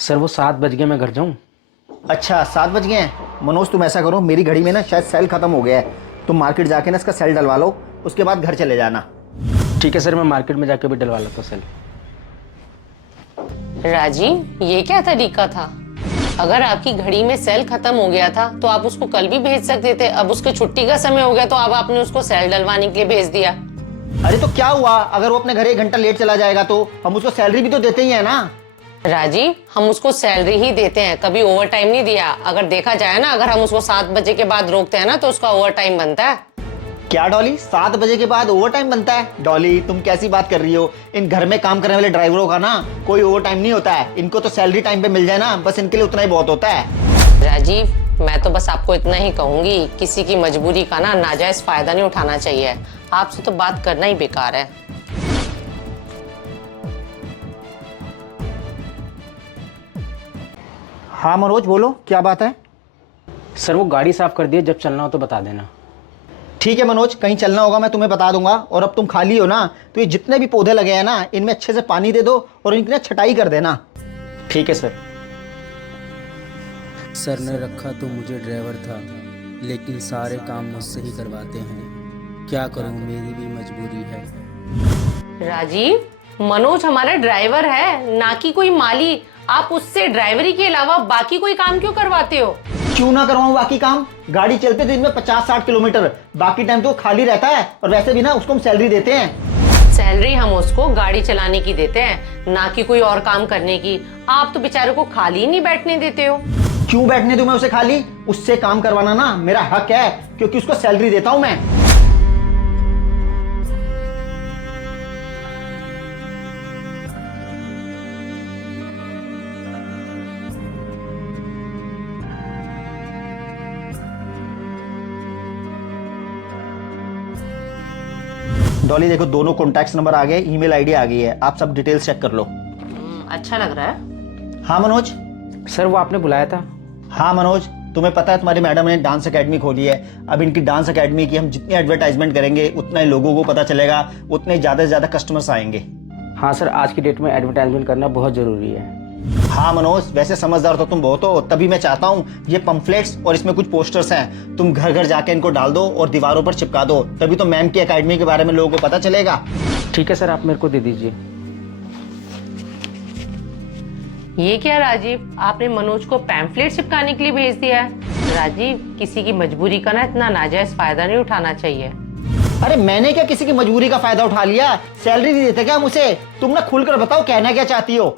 Sir वो 7 बज गए, मैं घर जाऊँ? अच्छा 7 बज गए हैं। मनोज तुम ऐसा करो, मेरी घड़ी में ना शायद सेल खत्म हो गया है। तुम मार्केट जाके ना इसका सेल डलवा लो, उसके बाद घर चले जाना। ठीक है सर, मैं मार्केट में जाके भी डलवा लेता हूँ सेल। राजीव, ये क्या तरीका था? अगर आपकी घड़ी में सेल खत्म हो गया था तो आप उसको कल भी भेज सकते थे। अब उसके छुट्टी का समय हो गया तो अब आपने उसको सेल डलवाने के लिए भेज दिया। अरे तो क्या हुआ, अगर वो अपने घर 1 घंटा लेट चला जाएगा तो हम उसको सैलरी भी तो देते ही है ना। राजीव, हम उसको सैलरी ही देते हैं, कभी ओवर टाइम नहीं दिया। अगर देखा जाए ना, अगर हम उसको 7 बजे के बाद रोकते हैं ना तो उसका ओवर टाइम बनता है। क्या डॉली, 7 बजे के बाद ओवर टाइम बनता है? डॉली तुम कैसी बात कर रही हो? इन घर में काम करने वाले ड्राइवरों का ना कोई ओवर टाइम नहीं होता है। इनको तो सैलरी टाइम पे मिल जाए ना, बस इनके लिए उतना ही बहुत होता है। राजीव, मैं तो बस आपको इतना ही कहूंगी, किसी की मजबूरी का ना नाजायज फायदा नहीं उठाना चाहिए। आपसे तो बात करना ही बेकार है। हाँ मनोज बोलो, क्या बात है? सर वो गाड़ी साफ कर दिए, जब चलना हो तो बता देना। ठीक है मनोज, कहीं चलना होगा मैं तुम्हें बता दूंगा। और अब तुम खाली हो ना, तो ये जितने भी पौधे लगे हैं ना, इनमें अच्छे से पानी दे दो और इनकी ना छटाई कर देना। ठीक है सर। सर ने रखा तो मुझे ड्राइवर था, लेकिन सारे काम मुझसे ही करवाते हैं। क्या करूं, मेरी भी मजबूरी है। राजीव, मनोज हमारा ड्राइवर है, ना कि कोई माली। आप उससे ड्राइवरी के अलावा बाकी कोई काम क्यों करवाते हो? क्यों ना करवाऊं बाकी काम? गाड़ी चलते दिन में 50-60 किलोमीटर, बाकी टाइम तो खाली रहता है। और वैसे भी ना उसको हम सैलरी देते हैं। सैलरी हम उसको गाड़ी चलाने की देते हैं, ना कि कोई और काम करने की। आप तो बेचारे को खाली नहीं बैठने देते हो। क्यों बैठने दूं मैं उसे खाली? उससे काम करवाना ना मेरा हक है, क्योंकि उसको सैलरी देता हूं मैं। डॉली देखो, दोनों कॉन्टैक्ट नंबर आ गए, ईमेल आईडी आ गई है। आप सब डिटेल्स चेक कर लो। अच्छा लग रहा है। हाँ मनोज। सर वो आपने बुलाया था? हाँ मनोज, तुम्हें पता है तुम्हारी मैडम ने डांस एकेडमी खोली है। अब इनकी डांस एकेडमी की हम जितनी एडवर्टाइजमेंट करेंगे उतना ही लोगों को पता चलेगा, उतने ज़्यादा से ज़्यादा कस्टमर्स आएंगे। हाँ सर, आज की डेट में एडवर्टाइजमेंट करना बहुत ज़रूरी है। हाँ मनोज, वैसे समझदार तो तुम बहुत हो, तभी मैं चाहता हूँ ये पंफलेट्स और इसमें कुछ पोस्टर्स हैं, तुम घर घर जाके इनको डाल दो और दीवारों पर चिपका दो, तभी तो मैम की एकेडमी के बारे में लोगों को पता चलेगा। ठीक है सर, आप मेरे को दे दीजिए। ये क्या राजीव, आपने मनोज को पैम्फलेट चिपकाने के लिए भेज दिया है? राजीव, किसी की मजबूरी का ना इतना नाजायज फायदा नहीं उठाना चाहिए। अरे मैंने क्या किसी की मजबूरी का फायदा उठा लिया? सैलरी नहीं देते क्या हम उसे? तुम ना खुलकर बताओ कहना क्या चाहती हो।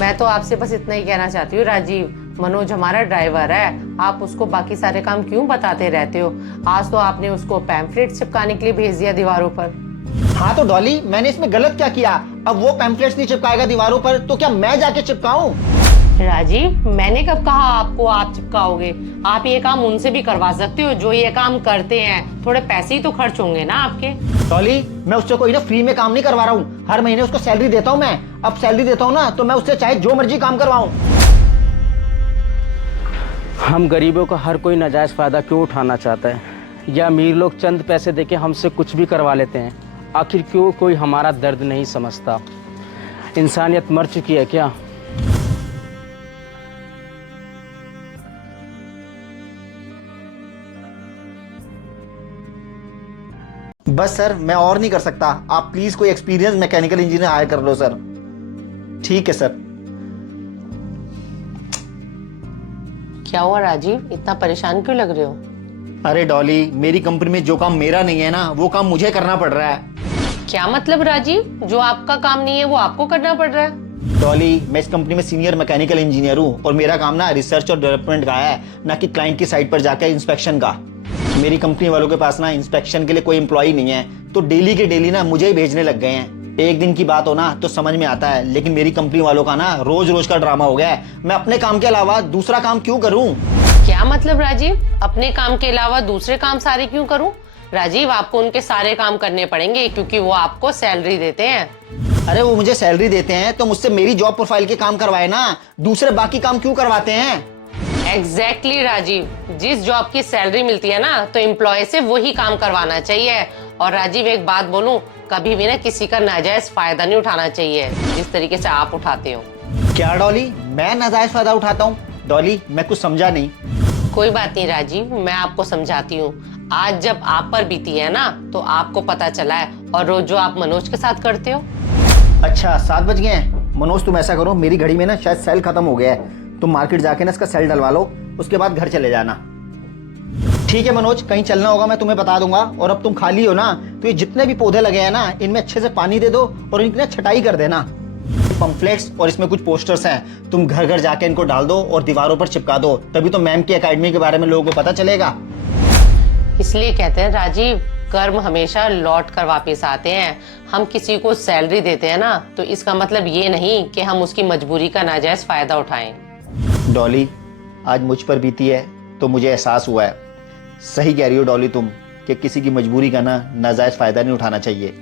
मैं तो आपसे बस इतना ही कहना चाहती हूँ राजीव, मनोज हमारा ड्राइवर है, आप उसको बाकी सारे काम क्यों बताते रहते हो? आज तो आपने उसको पैम्फलेट चिपकाने के लिए भेज दिया दीवारों पर। हाँ तो डॉली, मैंने इसमें गलत क्या किया? अब वो पैम्फलेट्स नहीं चिपकाएगा दीवारों पर तो क्या मैं जाके चिपकाऊं? राजीव, मैंने कब कहा आपको आप चिपकाओगे? आप ये काम उनसे भी करवा सकते हो जो ये काम करते हैं। थोड़े पैसे ही तो खर्च होंगे ना आपके। डॉली, मैं उससे कोई ना फ्री में काम नहीं करवा रहा हूँ, हर महीने उसको सैलरी देता हूँ मैं। अब सैलरी देता हूँ ना तो मैं उससे चाहे जो मर्जी काम करवाऊं। हम गरीबों का हर कोई नाजायज़ फ़ायदा क्यों उठाना चाहता है? या अमीर लोग चंद पैसे देके हमसे कुछ भी करवा लेते हैं? आखिर क्यों कोई हमारा दर्द नहीं समझता? इंसानियत मर चुकी है क्या? बस सर, मैं और नहीं कर सकता। आप प्लीज कोई एक्सपीरियंस मैकेनिकल इंजीनियर हायर कर लो सर। ठीक है सर। क्या हुआ राजीव, इतना परेशान क्यों लग रहे हो? अरे डॉली, मेरी कंपनी में जो काम मेरा नहीं है ना, वो काम मुझे करना पड़ रहा है। क्या मतलब राजीव, जो आपका काम नहीं है वो आपको करना पड़ रहा है? डॉली, मैं इस कंपनी में सीनियर मैकेनिकल इंजीनियर हूँ और मेरा काम ना रिसर्च और डेवलपमेंट का है, ना कि क्लाइंट की साइट पर जाकर इंस्पेक्शन का। मेरी कंपनी वालों के पास ना इंस्पेक्शन के लिए कोई एम्प्लॉय नहीं है, तो डेली के डेली ना मुझे ही भेजने लग गए हैं। एक दिन की बात हो ना तो समझ में आता है, लेकिन मेरी कंपनी वालों का ना रोज रोज का ड्रामा हो गया है। मैं अपने काम के अलावा दूसरा काम क्यों करूं? क्या मतलब राजीव, अपने काम के अलावा दूसरे काम सारे क्यों करूं? राजीव, आपको उनके सारे काम करने पड़ेंगे क्योंकि वो आपको सैलरी देते हैं। अरे वो मुझे सैलरी देते हैं तो मुझसे मेरी जॉब प्रोफाइल के काम करवाए ना, दूसरे बाकी काम क्यों करवाते हैं? एग्जैक्टली राजीव, जिस जॉब की सैलरी मिलती है ना तो एम्प्लॉय से वही काम करवाना चाहिए। और राजीव एक बात बोलूं, कभी भी ना किसी का नाजायज फायदा नहीं उठाना चाहिए जिस तरीके से आप उठाते हो। क्या डॉली, मैं नाजायज फायदा उठाता हूँ? डॉली, मैं कुछ समझा नहीं। कोई बात नहीं राजीव, मैं आपको समझाती हूँ। आज जब आप पर बीती है ना, तो आपको पता चला है। और रोज जो आप मनोज के साथ करते हो। अच्छा 7 बज गए हैं। मनोज तुम ऐसा करो, मेरी घड़ी में ना शायद सेल खत्म हो गया है, तुम मार्केट जाके ना इसका सेल डलवा लो, उसके बाद घर चले जाना। ठीक है मनोज, कहीं चलना होगा मैं तुम्हें बता दूंगा। और अब तुम खाली हो ना, तो ये जितने भी पौधे लगे हैं ना, इनमें अच्छे से पानी दे दो और इनकी ना छटाई कर देना। पंफलेट्स और इसमें कुछ पोस्टर्स हैं, तुम घर घर जाके इनको डाल दो और दीवारों पर चिपका दो, तभी तो मैम की एकेडमी के बारे में लोगों को पता चलेगा। इसलिए कहते हैं राजीव, कर्म हमेशा लौट कर वापस आते हैं। हम किसी को सैलरी देते हैं ना, तो इसका मतलब ये नहीं कि हम उसकी मजबूरी का नाजायज फायदा उठाएं। डॉली, आज मुझ पर बीती है तो मुझे एहसास हुआ है। सही कह रही हो डॉली तुम, कि किसी की मजबूरी का ना नाजायज फायदा नहीं उठाना चाहिए।